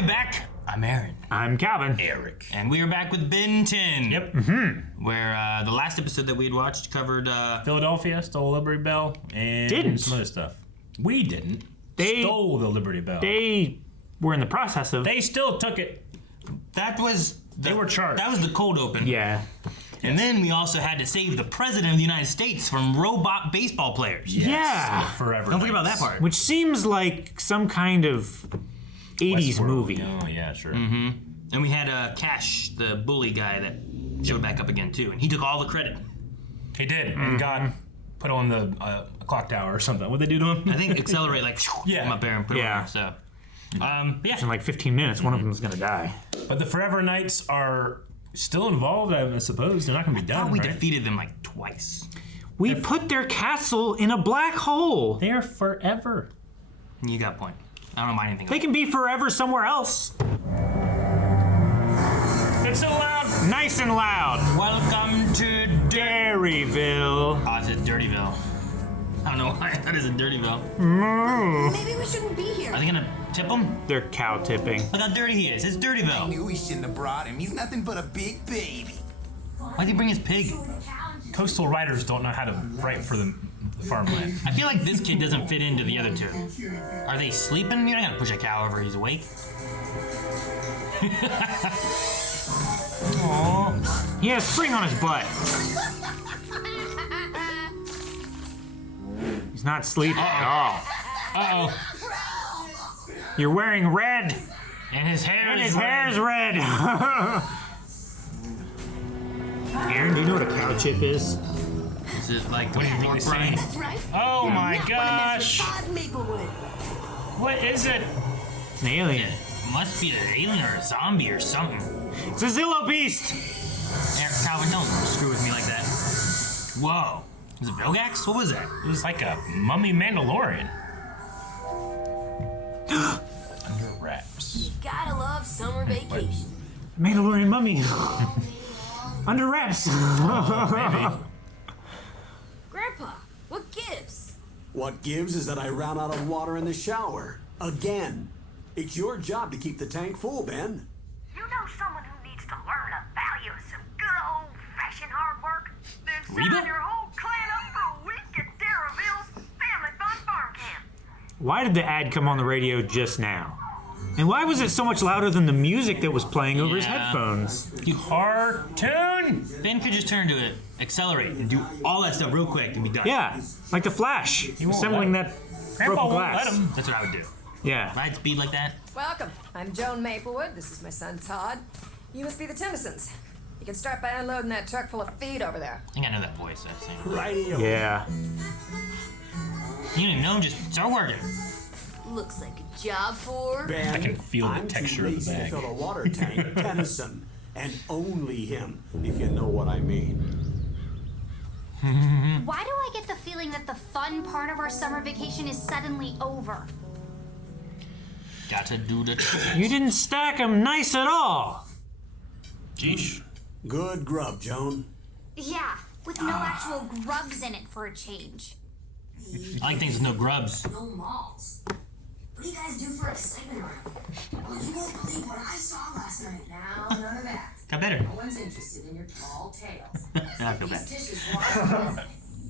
Hi, back. I'm Aaron. I'm Calvin. Eric. And we are back with Ben 10. Yep. Mm-hmm. Where the last episode that we had watched covered... Philadelphia stole Liberty Bell and some other stuff. We didn't. They stole the Liberty Bell. They were in the process of... They still took it. That was... They were charged. That was the cold open. Yeah. And then we also had to save the president of the United States from robot baseball players. Yes. Yeah. Forever. Don't forget about that part. Which seems like some kind of 80s Westworld movie. Oh, yeah, sure. Mm-hmm. And we had Cash, the bully guy that showed back up again, too. And he took all the credit. He did. And got put on the clock tower or something. What'd they do to him? I think accelerate, like, yeah. up there and put it on there, so... In like 15 minutes, one of them is going to die. But the Forever Knights are still involved, I suppose. They're not going to be done, I thought we right? defeated them, like, twice. We put their castle in a black hole. They're forever. You got a point. I don't mind anything. They can be forever somewhere else. It's so loud. Nice and loud. Welcome to Dairyville. Oh, it's a Dirtyville. I don't know why that is a Dirtyville. Maybe we shouldn't be here. Are they gonna tip him? They're cow tipping. Look how dirty he is. It's Dirtyville. I knew we shouldn't have brought him. He's nothing but a big baby. Why'd he bring his pig? Coastal writers don't know how to write for the farmland. I feel like this kid doesn't fit into the other two. Are they sleeping? You're not gonna push a cow over. He's awake. Aww. He has a spring on his butt. He's not sleeping at all. Uh-oh. You're wearing red. And his hair And is his hair's red. Aaron, do you know what a cow chip is? Is it like What do you think they say? That's right. Oh my Not gosh. Todd Maplewood. What is it? It's an alien. It must be an alien or a zombie or something. It's a Zillow beast. Eric, Calvin, don't screw with me like that. Whoa. Was it Vilgax? What was that? It was like a mummy Mandalorian. Under wraps. Gotta love summer vacation. Mandalorian mummy. Under wraps. Grandpa, what gives? What gives is that I ran out of water in the shower. Again. It's your job to keep the tank full, Ben. You know someone who needs to learn the value of some good old-fashioned hard work? Then Reba? sign your whole clan up for a week at Darrellville's Family Fun Farm Camp. Why did the ad come on the radio just now? And why was it so much louder than the music that was playing over his headphones? You Cartoon! Ben could just turn to it, accelerate, and do all that stuff real quick and be done. Yeah, like the Flash, won't assembling let that Grandpa broken won't glass. let him. That's what I would do. Yeah. If I had speed like that, Welcome. I'm Joan Maplewood. This is my son, Todd. You must be the Tennysons. You can start by unloading that truck full of feed over there. I think I know that voice. I've seen it. Radio. Yeah. You don't even know him, just start working. Looks like a job for... Ben, I can feel the I'm texture too of the lazy bag. to fill a water tank. Tennyson. And only him, if you know what I mean. Why do I get the feeling that the fun part of our summer vacation is suddenly over? Gotta do the... You didn't stack them nice at all. Jeesh. Good grub, Joan. Yeah, with no actual grubs in it for a change. I like things with no grubs. No malls. What do you guys do for excitement around here? Well, you won't believe what I saw last night. Now, none of that. Got better. No one's interested in your tall tales. Now I feel bad. These dishes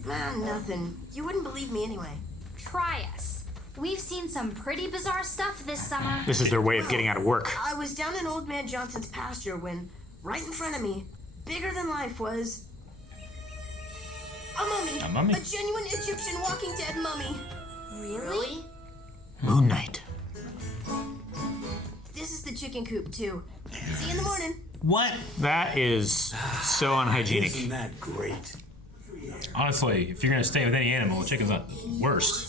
Man, nothing. You wouldn't believe me anyway. Try us. We've seen some pretty bizarre stuff this summer. This is their way of getting out of work. I was down in Old Man Johnson's pasture when, right in front of me, bigger than life was... a mummy. A mummy? A genuine Egyptian Walking Dead mummy. Really? Moon Knight. This is the chicken coop, too. See you in the morning. What? That is so unhygienic. Isn't that great? Honestly, if you're gonna stay with any animal, the chicken's not worst.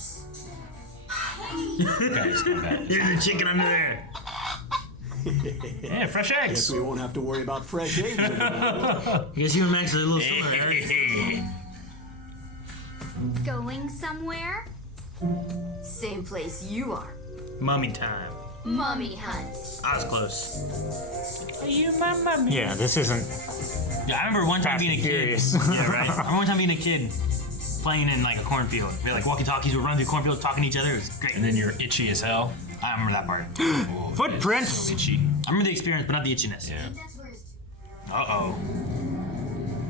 Guys, not bad. Here's a chicken under there. Yeah, fresh Guess eggs. we won't have to worry about fresh eggs anymore. I guess you and Max are a little similar, right? Going somewhere? Same place you are. Mummy time. Mummy hunt. I was close. Yeah, this isn't Yeah, I remember one time Fast being a and kid. Furious. Yeah, right. I remember one time being a kid playing in like a cornfield. We had like walkie-talkies, we're running through cornfields talking to each other. It was great. And then you're itchy as hell. I remember that part. Footprints. So itchy. I remember the experience, but not the itchiness. Yeah. Uh-oh.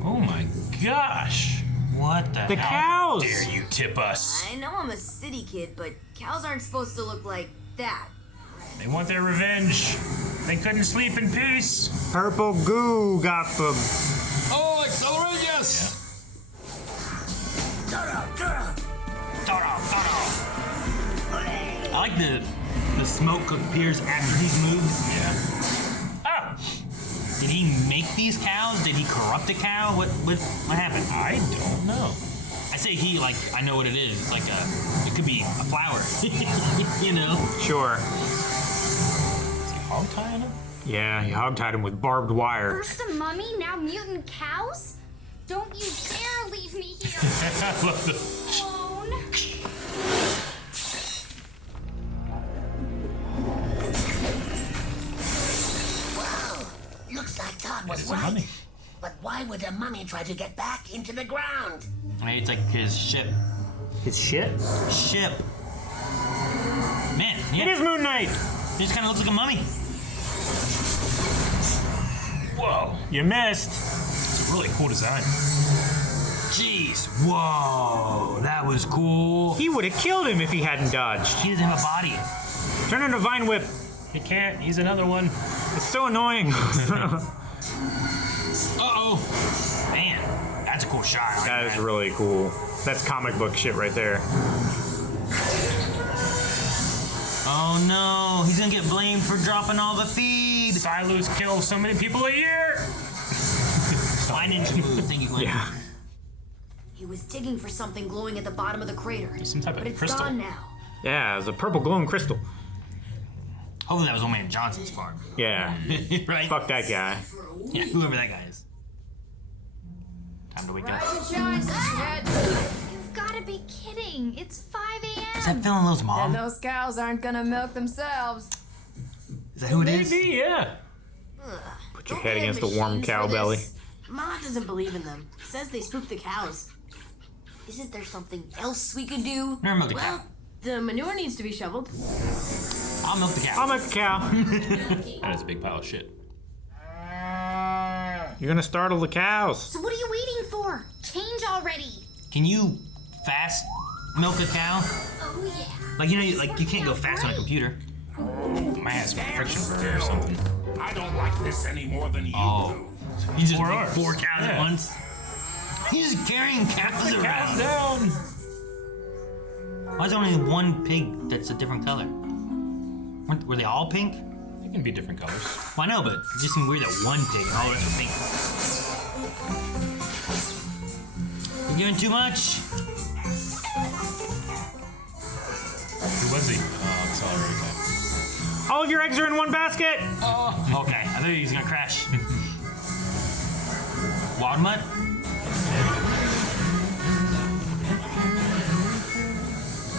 Oh my gosh. What The hell? cows. Dare you tip us? I know I'm a city kid, but cows aren't supposed to look like that. They want their revenge. They couldn't sleep in peace. Purple goo got them. Oh, accelerate, yes! I like the smoke appears after he's moved. Yeah. Ah! Did he make these cows? Did he corrupt a cow? What happened? I don't know. I say he, like I know what it is. It's like it could be a flower. You know? Sure. Is he hog tying him? Yeah, he hogtied him with barbed wire. First a mummy, now mutant cows? Don't you dare leave me here I love the. alone. Looks like Todd was It's a right. mummy. But why would a mummy try to get back into the ground? Maybe it's like his ship. His shit? Ship. Man, yeah. It is Moon Knight. He just kind of looks like a mummy. Whoa. You missed. It's a really cool design. Jeez. Whoa. That was cool. He would have killed him if he hadn't dodged. He doesn't have a body. Turn into Vine Whip. He can't. He's another one. It's so annoying. Uh-oh. Man, that's a cool shot. I like That is really cool. That's comic book shit right there. Oh no, he's gonna get blamed for dropping all the feed. Silos kill so many people a year. Why didn't you think you went? Yeah. He was digging for something glowing at the bottom of the crater. Some type of But it's crystal. gone now. Yeah, it's a purple glowing crystal. Hopefully that was Old Man Johnson's farm. Yeah. Right? Fuck that guy. Yeah, whoever that guy is. Time to wake up. Rise and shine, sisterheads. You've got to be kidding. It's 5 a.m. Is that Phil and Lil's mom? And those cows aren't gonna milk themselves. Is that who it is? Maybe, yeah. Put your Don't head they have against the warm machines cow for belly. this? Ma doesn't believe in them. Says they spook the cows. Isn't there something else we can do? Never milk the Well, cow. the manure needs to be shoveled. I'll milk the cow. I'll milk the cow. That is a big pile of shit. You're gonna startle the cows. So what are you waiting for? Change already. Can you fast milk a cow? Oh yeah. Like you can't go fast on a computer. Might have some friction burn or something. I don't like this any more than you Oh. do. You just 4 milk hours. 4 cows at Yeah. once. He's carrying cows Cows around. down. Why is there only one pig that's a different color? Were they all pink? They can be different colors. Well, I know, but it just seemed weird that one pig and all the rest were pink. You're doing too much. Who was he? Accelerate that. All of your eggs are in one basket. Oh, okay. I thought he was gonna crash. Wild mutt?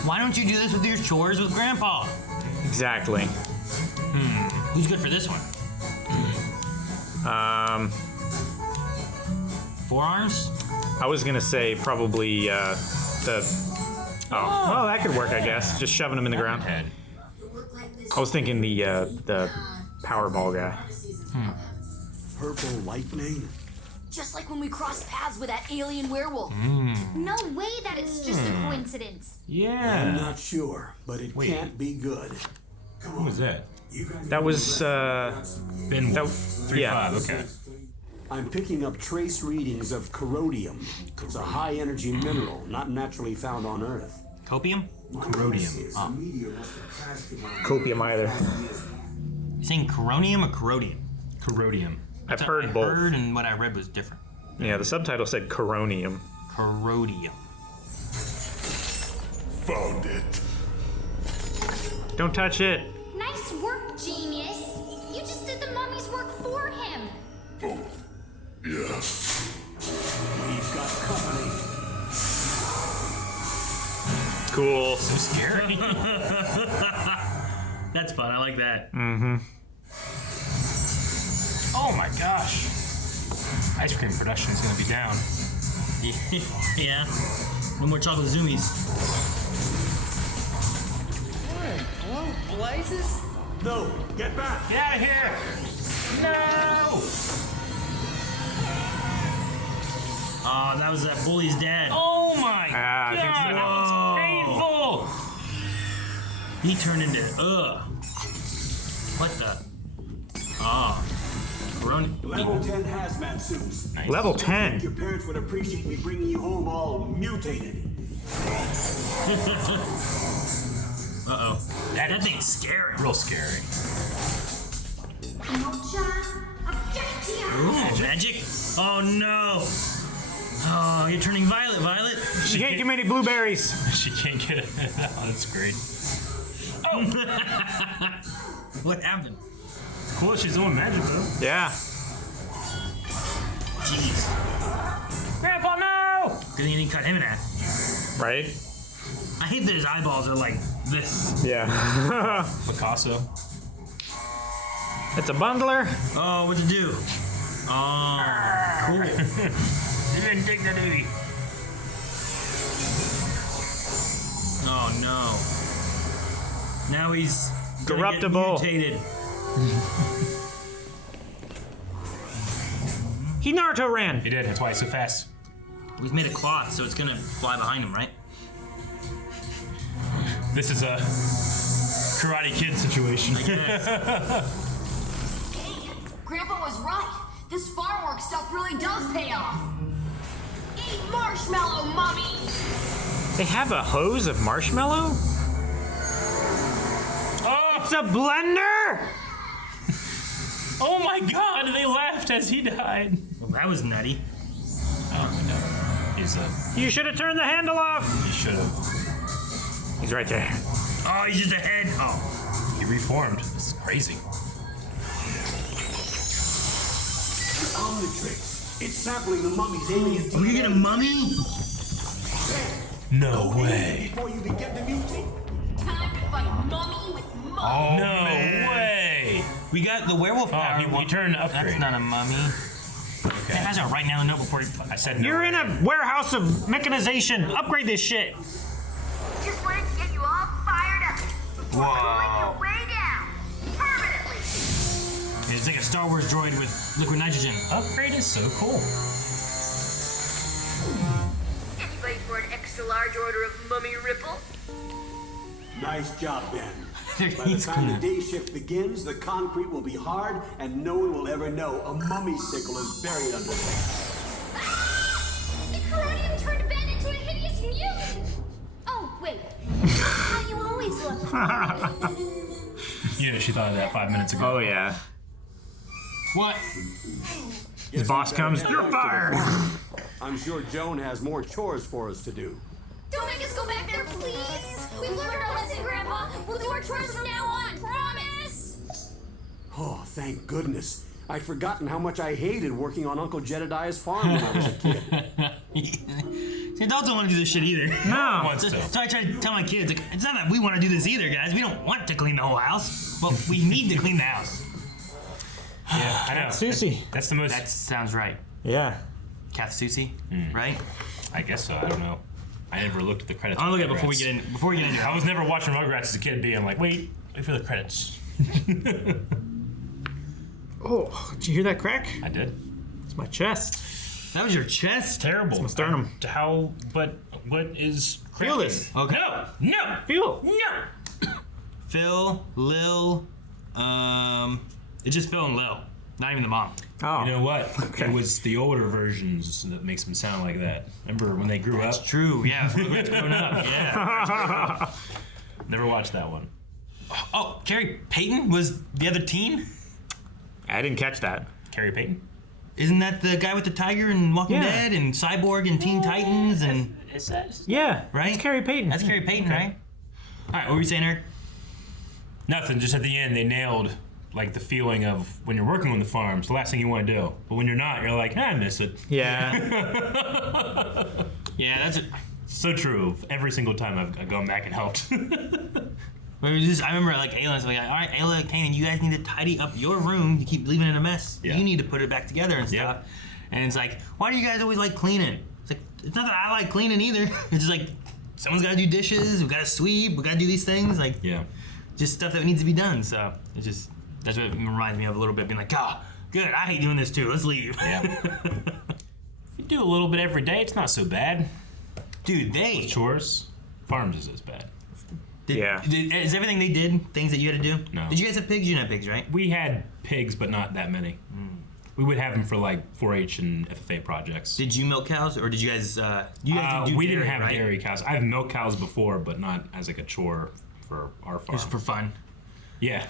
Why don't you do this with your chores with Grandpa? Exactly. Who's good for this one? Forearms? I was gonna say probably the. Oh, well, that could work, I guess. Just shoving them in the ground. Head. I was thinking the Powerball guy. Purple lightning? Just like when we crossed paths with that alien werewolf. No way that it's just a coincidence. I'm Yeah. not sure, but it Wait. can't be good. Who was that? That was Ben That- 3-5. Okay. I'm picking up trace readings of corrodium. It's a high energy mineral, not naturally found on Earth. Copium? Corrodium. copium either. You saying coronium or corrodium? Corrodium. I've I heard both. heard and what I read was different. Yeah, the subtitle said coronium. Corrodium. Found it. Don't touch it. Nice work, genius. You just did the mummy's work for him. Yeah. We've got company. Cool. So scary. That's fun. I like that. Oh my gosh. Ice cream production is going to be down. Yeah. No more chocolate zoomies. Blue faces? No, get back! Get out of here! No! Oh, that was that bully's dad. Oh my I think so. god, that was painful! He turned into what the? Oh, Level 10 hazmat suits. Nice. Level 10. Your parents would appreciate me bringing you home all mutated. Uh-oh. That thing's scary. Real scary. Ooh, magic? Oh no! Oh, you're turning violet, Violet. She can't give me any blueberries. She can't get it. Oh, that's great. Oh! What happened? It's cool she's doing magic though. Yeah. Jeez. Grandpa, no! Good thing you didn't cut him in half. Right? I hate that his eyeballs are like this. Yeah. Picasso. It's a bundler. Oh, what'd you do? Oh, cool. Indignity. Oh no. Now he's gonna get Corruptible. mutated. He Naruto ran. He did, that's why he's so fast. He's made of cloth, so it's gonna fly behind him, right? This is a Karate Kid situation. Grandpa was right. This farm work stuff really does pay off. Eat marshmallow, Mummy! They have a hose of marshmallow? Oh! It's a blender? Oh my god, they laughed as he died. Well, that was nutty. Oh no. He's a. You should have turned the handle off. He should have. He's right there. Oh, he's just a head. Oh. He reformed. This is crazy. Omnitrix. It's sampling the mummy's alien DNA. Are we gonna get a mummy? No way. Before you begin to mutate. Time to fight Mummy with Mummy. Oh, No man. way. We got the werewolf power. he turned to upgrade. That's not a mummy. Okay. That has to write down the note before he. I said no. You're in a warehouse of mechanization. Upgrade this shit. Just wanted to get you all fired up before cooling your way down permanently. It's like a Star Wars droid with liquid nitrogen. Upgrade is so cool. Anybody for an extra large order of Mummy Ripple? Nice job, Ben. By the He's time the gonna- day shift begins, the concrete will be hard, and no one will ever know a mummy sickle is buried under there. The Coronium turned Ben into a hideous mutant! Oh, wait. That's how you always look. You know, she thought of that 5 minutes ago. Oh, yeah. What? His boss comes. You're fired. I'm sure Joan has more chores for us to do. Don't make us go back there, please! We've learned our lesson, Grandpa! We'll do our chores from now on, promise! Oh, thank goodness. I'd forgotten how much I hated working on Uncle Jedediah's farm when I was a kid. See, adults don't want to do this shit either. No. Wants to. So I try to tell my kids, like, it's not that we want to do this either, guys. We don't want to clean the whole house, but we need to clean the house. Yeah, I know. Susie. That's the most. That sounds right. Yeah. Kath Susie, right? I guess so. I don't know. I never looked at the credits. I'll look at it of before we Rugrats. get in. Before we get in here. I was never watching Rugrats as a kid, being like, wait for the credits. Oh, did you hear that crack? I did. It's my chest. That was your chest. Terrible. It's my sternum. How? But what is? Feel this. Okay. No. Feel. No. Phil, Lil, it's just Phil and Lil, not even the mom. Oh. You know what? Okay. It was the older versions that makes them sound like that. Remember when they grew That's up? true. Yeah, Rugrats growing up. Yeah. Never watched that one. Oh, Carrie Payton was the other teen. I didn't catch that. Carrie Payton. Isn't that the guy with the tiger in Walking Yeah. Dead and Cyborg and Teen Titans and Is that? Yeah. right? It's Carrie Payton. That's Carrie Payton, right? All right, what were you saying, Eric? Nothing. Just at the end, they nailed like the feeling of when you're working on the farm. It's the last thing you want to do. But when you're not, you're like, I miss it. Yeah. Yeah, that's it. So true. Every single time I've gone back and helped. I remember like Ayla was like, all right, Ayla, Kanan, you guys need to tidy up your room. You keep leaving it a mess. Yeah. You need to put it back together and stuff. Yeah. And it's like, why do you guys always like cleaning? It's like, it's not that I like cleaning either. It's just like, someone's got to do dishes. We got to sweep. We got to do these things. Like, Yeah. just stuff that needs to be done. So it's just that's what it reminds me of a little bit. Being like, good. I hate doing this too. Let's leave. Yeah. If you do a little bit every day, it's not so bad. Dude, chores. Farms is as bad. Is everything they did things that you had to do? No. Did you guys have pigs? You didn't have pigs, right? We had pigs, but not that many. We would have them for like 4-H and FFA projects. Did you milk cows, or did you guys? We didn't have right? dairy cows. I've milked cows before, but not as like a chore for our farm. Just for fun. Yeah.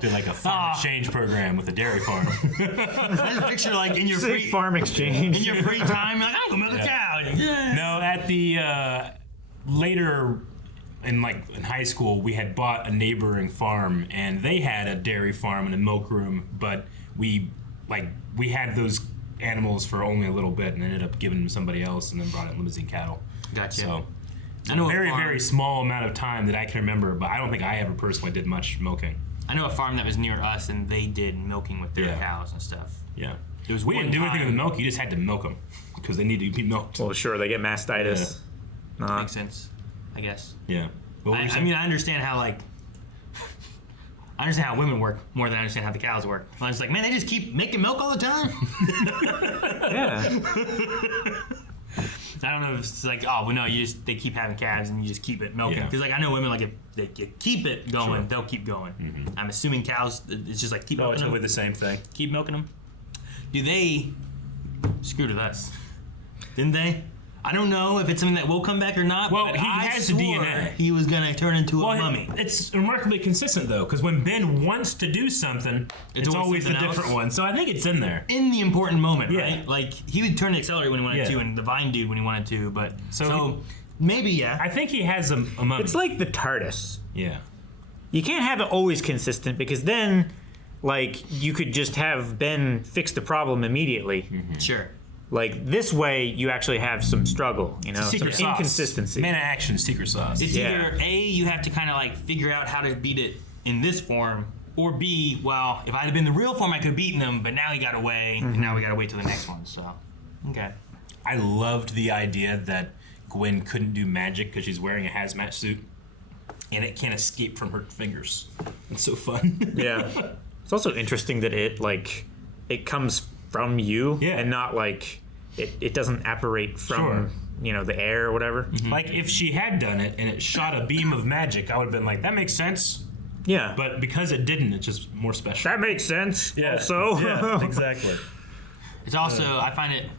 Did like a farm exchange program with a dairy farm. I just picture like in your free farm exchange. In your free time, you're like, I'm gonna milk a cow. Yeah. No, at the later in high school, we had bought a neighboring farm, and they had a dairy farm and a milk room, but we had those animals for only a little bit, and ended up giving them to somebody else, and then brought in limousine cattle. Gotcha. So. I know a very small amount of time that I can remember, but I don't think I ever personally did much milking. I know a farm that was near us, and they did milking with their cows and stuff. Yeah. We didn't do anything with the milk. You just had to milk them because they needed to be milked. Well, sure, they get mastitis. Yeah. Makes sense, I guess. Yeah. I mean, I understand how I understand how women work more than I understand how the cows work. I was like, man, they just keep making milk all the time. Yeah. I don't know if it's like, oh, well, no, they keep having calves and you just keep it milking. Because I know women, if they keep it going, they'll keep going. Mm-hmm. I'm assuming cows, it's just like keep milking them. It's the same thing. Keep milking them. Do they screwed with us? Didn't they? I don't know if it's something that will come back or not. Well, he has the DNA. He was going to turn into a mummy. It's remarkably consistent, though, because when Ben wants to do something, it's always the different one. So I think it's in there. In the important moment, right? Like, he would turn the accelerator when he wanted to, and the Vine dude when he wanted to, but... So maybe, yeah. I think he has a mummy. It's like the TARDIS. Yeah. You can't have it always consistent, because then, you could just have Ben fix the problem immediately. Mm-hmm. Sure. This way, you actually have some struggle, Secret some sauce. Inconsistency. Man of action, secret sauce. It's either A, you have to kind of figure out how to beat it in this form, or B, well, if I had been the real form, I could have beaten them, but now he got away, and now we got to wait till the next one. So, okay. I loved the idea that Gwen couldn't do magic because she's wearing a hazmat suit, and it can't escape from her fingers. It's so fun. Yeah. It's also interesting that it comes from you and not it doesn't apparate from the air or whatever. Mm-hmm. If she had done it and it shot a beam of magic, I would have been like, that makes sense. Yeah. But because it didn't, it's just more special. That makes sense. Yeah. Also. Yeah, exactly. It's also I find it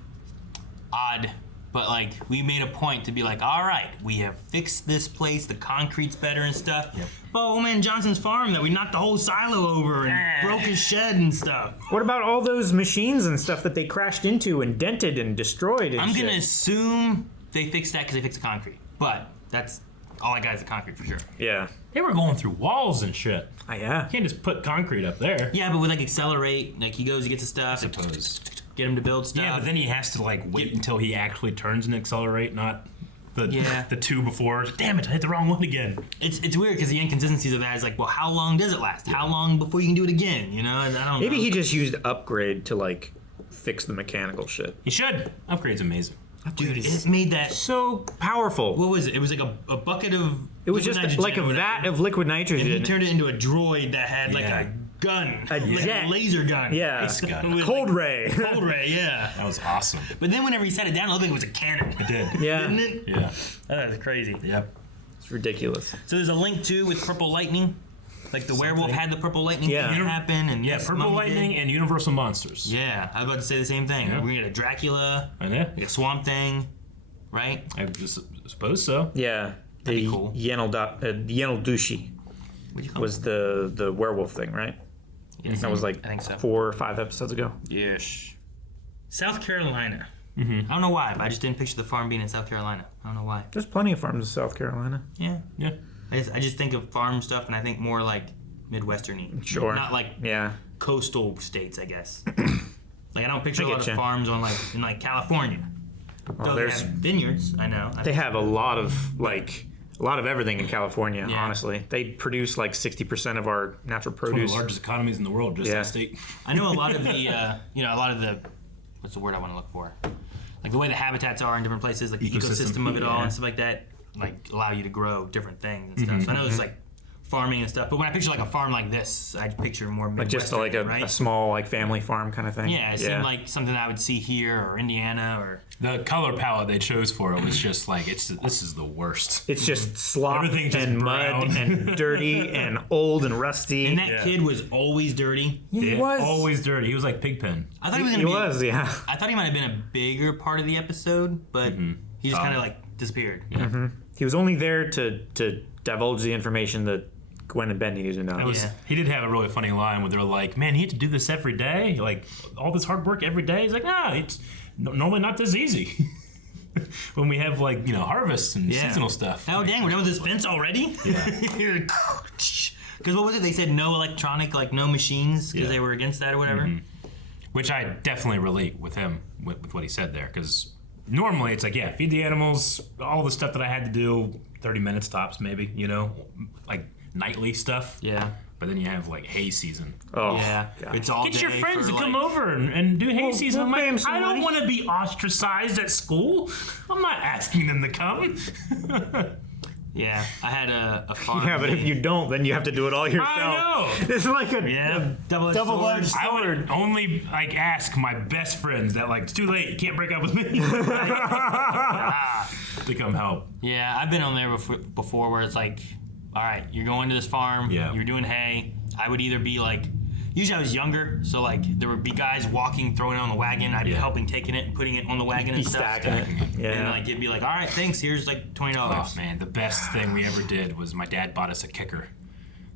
odd, but we made a point to be like, all right, we have fixed this place, the concrete's better and stuff. Yep. But old man Johnson's farm that we knocked the whole silo over and broke his shed and stuff. What about all those machines and stuff that they crashed into and dented and destroyed and I'm gonna assume they fixed that because they fixed the concrete. But that's all I got is the concrete for sure. Yeah. They were going through walls and shit. Yeah. You can't just put concrete up there. Yeah, but with accelerate, he goes, he gets the stuff. I suppose. Get him to build stuff. Yeah, but then he has to wait until he actually turns and accelerate, not the two before. Damn it, I hit the wrong one again. It's weird because the inconsistencies of that is well, how long does it last? How long before you can do it again? I don't know. Maybe he just used upgrade to fix the mechanical shit. He should. Upgrade's amazing. Dude, it made that so powerful. What was it? It was like a bucket of. It was just like a vat of liquid nitrogen. And he turned it into a droid that had a gun, a laser gun. Yeah, ice gun. Cold ray. Cold ray. Yeah, that was awesome. But then whenever he set it down, it looked like it was a cannon. It did. Yeah, didn't it? Yeah, that was crazy. Yep, it's ridiculous. So there's a link too with purple lightning. The werewolf had the purple lightning thing happen, and purple lightning and universal monsters. Yeah, I was about to say the same thing. Yeah. We're gonna get a Dracula, a swamp thing, right? I just suppose so. Yeah, that'd be cool. Yenaldushi was the werewolf thing, right? Yes, that was I think so. 4 or 5 episodes ago. Yes. South Carolina. Mm-hmm. I don't know why, but I just didn't picture the farm being in South Carolina. I don't know why. There's plenty of farms in South Carolina. Yeah. I just think of farm stuff, and I think more Midwestern-y. Sure. Not coastal states, I guess. I don't picture a lot of farms on in California. Well, they have vineyards, I know. They have a lot of everything in California, honestly. They produce 60% of our natural produce. One of the largest economies in the world, just that state. I know a lot of the, what's the word I want to look for? The way the habitats are in different places, the ecosystem of it all and stuff like that. like allow you to grow different things and stuff. So I know there's like farming and stuff, but when I picture like a farm like this, I picture more Like just like a small like family farm kind of thing. Yeah, it seemed like something I would see here or Indiana or. The color palette they chose for it was just like this is the worst. It's just slop Everything's just and brown. mud and dirty and old and rusty. And that kid was always dirty. He was always dirty. He was like Pigpen. I thought he was He gonna be. was, yeah. I thought he might have been a bigger part of the episode, but he just kind of like disappeared. Yeah. He was only there to divulge the information that Gwen and Ben needed to know. He did have a really funny line where they're like, "Man, he had to do this every day, like all this hard work every day." He's like, "Nah, it's normally not this easy." When we have like harvests and seasonal stuff. Oh dang, we're done with this fence already? Yeah. Because what was it? They said no electronic, like no machines, because they were against that or whatever. Which I definitely relate with him with what he said there, because normally it's like, feed the animals, all the stuff that I had to do, 30 minutes tops maybe, like nightly stuff. Yeah. But then you have like hay season. Oh, yeah. God. It's all Get your day friends for, to come like- over and do hay season. I'm like, I don't money. want to be ostracized at school. I'm not asking them to come. Yeah, I had a farm. Yeah, but if you don't, then you have to do it all yourself. I know. It's like a double-edged I sword. would only like ask my best friends that like it's too late, you can't break up with me, to come help. Yeah, I've been on there before where it's like, all right, you're going to this farm, you're doing hay. I would either be like, usually I was younger, so like there would be guys walking, throwing it on the wagon. I'd be helping taking it and putting it on the wagon and stuff. Stacking it. Yeah. And like it'd be like, all right, thanks. Here's like $20. Oh man, the best thing we ever did was my dad bought us a kicker.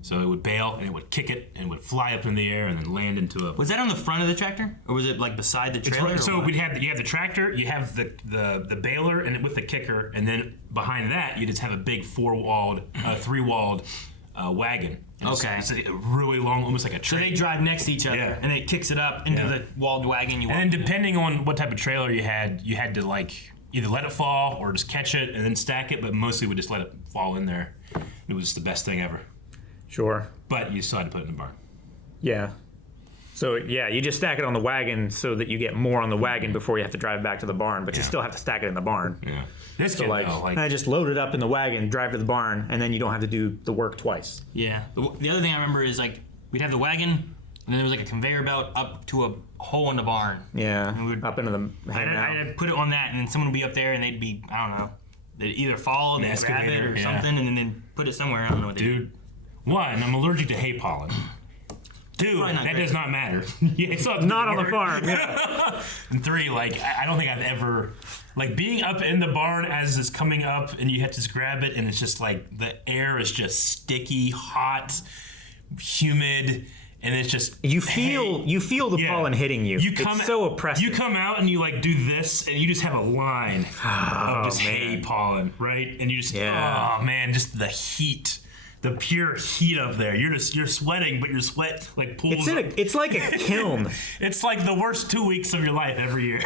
So it would bail and it would kick it and it would fly up in the air and then land into a. Was that on the front of the tractor, or was it like beside the trailer? So you have the tractor, you have the baler and with the kicker, and then behind that you just have a big three-walled wagon. And it's a really long, almost like a train. So they drive next to each other, and it kicks it up into the walled wagon. And then depending on what type of trailer you had to like either let it fall or just catch it and then stack it, but mostly we just let it fall in there. It was the best thing ever. Sure. But you still had to put it in the barn. Yeah. So yeah, you just stack it on the wagon so that you get more on the wagon before you have to drive it back to the barn, but you still have to stack it in the barn. Yeah. This So kid, like, though, I just load it up in the wagon, drive to the barn, and then you don't have to do the work twice. Yeah. The other thing I remember is like we'd have the wagon, and then there was like a conveyor belt up to a hole in the barn. Yeah. And we'd, Up into the I'd put it on that, and then someone would be up there, and they'd be, I don't know, they'd either fall and An they'd grab it excavator, or yeah. something, and then they'd put it somewhere. I don't know what they do. Dude, one, I'm allergic to hay pollen. Two, Probably not that great. does not matter. It's Not on the farm. Yeah. And three, like I don't think I've ever like being up in the barn as it's coming up and you have to just grab it and it's just like the air is just sticky, hot, humid, and it's just You feel the pollen hitting you. It's so oppressive. You come out and you like do this and you just have a line of just hay pollen, right? And you just oh man, just the heat. The pure heat up there. You're sweating, but your sweat like pulls. It's like a kiln. It's like the worst 2 weeks of your life every year.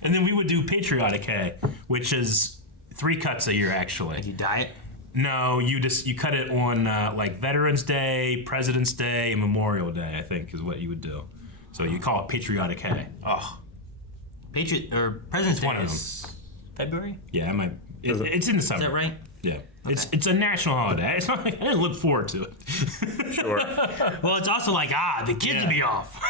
And then we would do patriotic hay, which is 3 cuts a year actually. You dye it? No, you cut it on like Veterans Day, President's Day, and Memorial Day. I think is what you would do. So you call it patriotic hay. Oh, President's Day is February? Yeah, it's in the summer. Is that right? Yeah. Okay. It's a national holiday. It's not like I didn't look forward to it. Sure. Well, it's also like the kids would be off,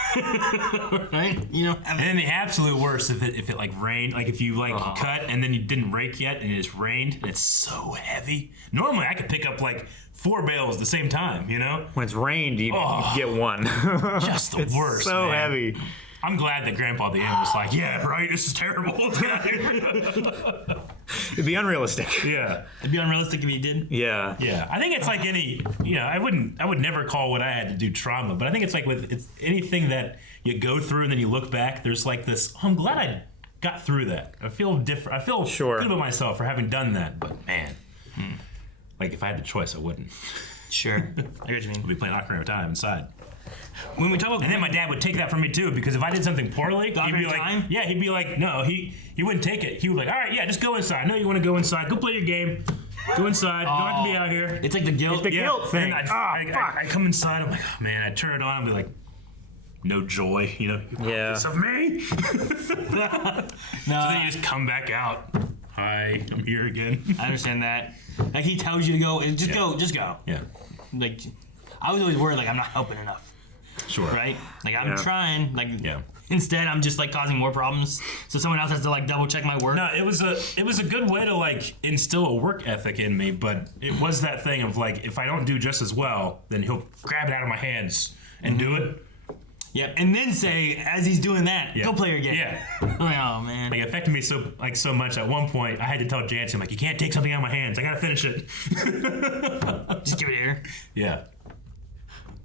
right? And then the absolute worst if it like rained, like if you like cut and then you didn't rake yet and it just rained and it's so heavy. Normally I could pick up like 4 bales at the same time, When it's rained, you get one. Just the worst. So man. heavy. I'm glad that Grandpa at the end was like, yeah, right, this is terrible. It'd be unrealistic. Yeah. It'd be unrealistic if you did. Yeah. Yeah. I think it's like any, I would never call what I had to do trauma, but I think it's like it's anything that you go through and then you look back, there's like this, I'm glad I got through that. I feel different. I feel good about myself for having done that, but man, like if I had the choice, I wouldn't. Sure. I get what you mean. I'd be playing Ocarina of Time inside. When we talk about, and then my dad would take that from me too, because if I did something poorly, he'd be like, he'd be like, no, he wouldn't take it. He would be like, all right, yeah, just go inside. I know you want to go inside. Go play your game. Go inside. You don't have to be out here. It's like the guilt. The guilt thing. I come inside. I'm like, oh man. I turn it on. I'd be like, no joy. Yeah. This of me. So then you just come back out. Hi, I'm here again. I understand that. Like he tells you to go, and just go. Yeah. Like I was always worried, like I'm not helping enough. Sure. Right? Like I'm trying. Like yeah. Instead, I'm just like causing more problems. So someone else has to like double check my work. No, it was a good way to like instill a work ethic in me, but it was that thing of like if I don't do just as well, then he'll grab it out of my hands and do it. Yep, and then say as he's doing that, go play your game. Yeah. Like, oh man. Like it affected me so much. At one point, I had to tell Jansen like, you can't take something out of my hands. I gotta finish it. Just give it here. Yeah.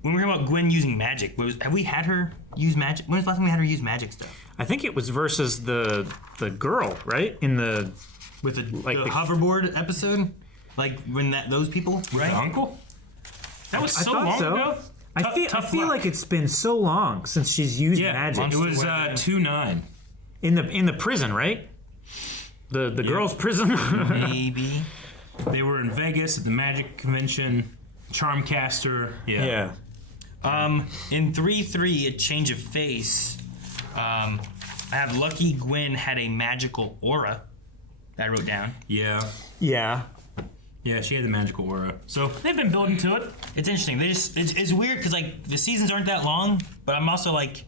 When we were talking about Gwen using magic, have we had her use magic? When was the last time we had her use magic stuff? I think it was versus the girl, right? In the with the hoverboard episode, like when those people, right? The uncle. That was so thought long so. ago. I feel like it's been so long since she's used magic. It was 2-9 in the prison, right? The girls' prison. Maybe they were in Vegas at the magic convention. Charmcaster. Yeah. In 3-3, a change of face. I have Lucky Gwen had a magical aura that I wrote down. Yeah. Yeah, she had the magical aura. So they've been building to it. It's interesting. It's weird because like the seasons aren't that long, but I'm also like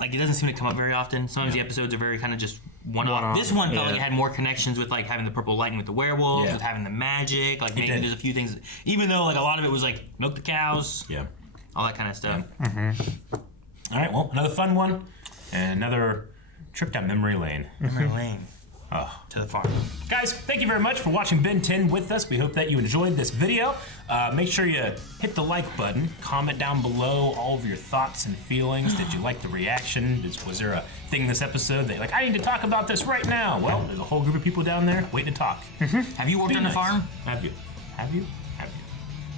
it doesn't seem to come up very often. Sometimes the episodes are very kind of just one-off. This one felt like it had more connections with like having the purple lightning with the werewolves, with having the magic, like maybe there's a few things. Even though like a lot of it was like milk the cows, all that kind of stuff. All right, well, another fun one, and another trip down memory lane. Memory lane. To the farm. Guys, thank you very much for watching Ben 10 with us. We hope that you enjoyed this video. Make sure you hit the like button. Comment down below all of your thoughts and feelings. Did you like the reaction? Was there a thing this episode that you're like, I need to talk about this right now? Well, there's a whole group of people down there waiting to talk. Have you worked on the farm? Have you?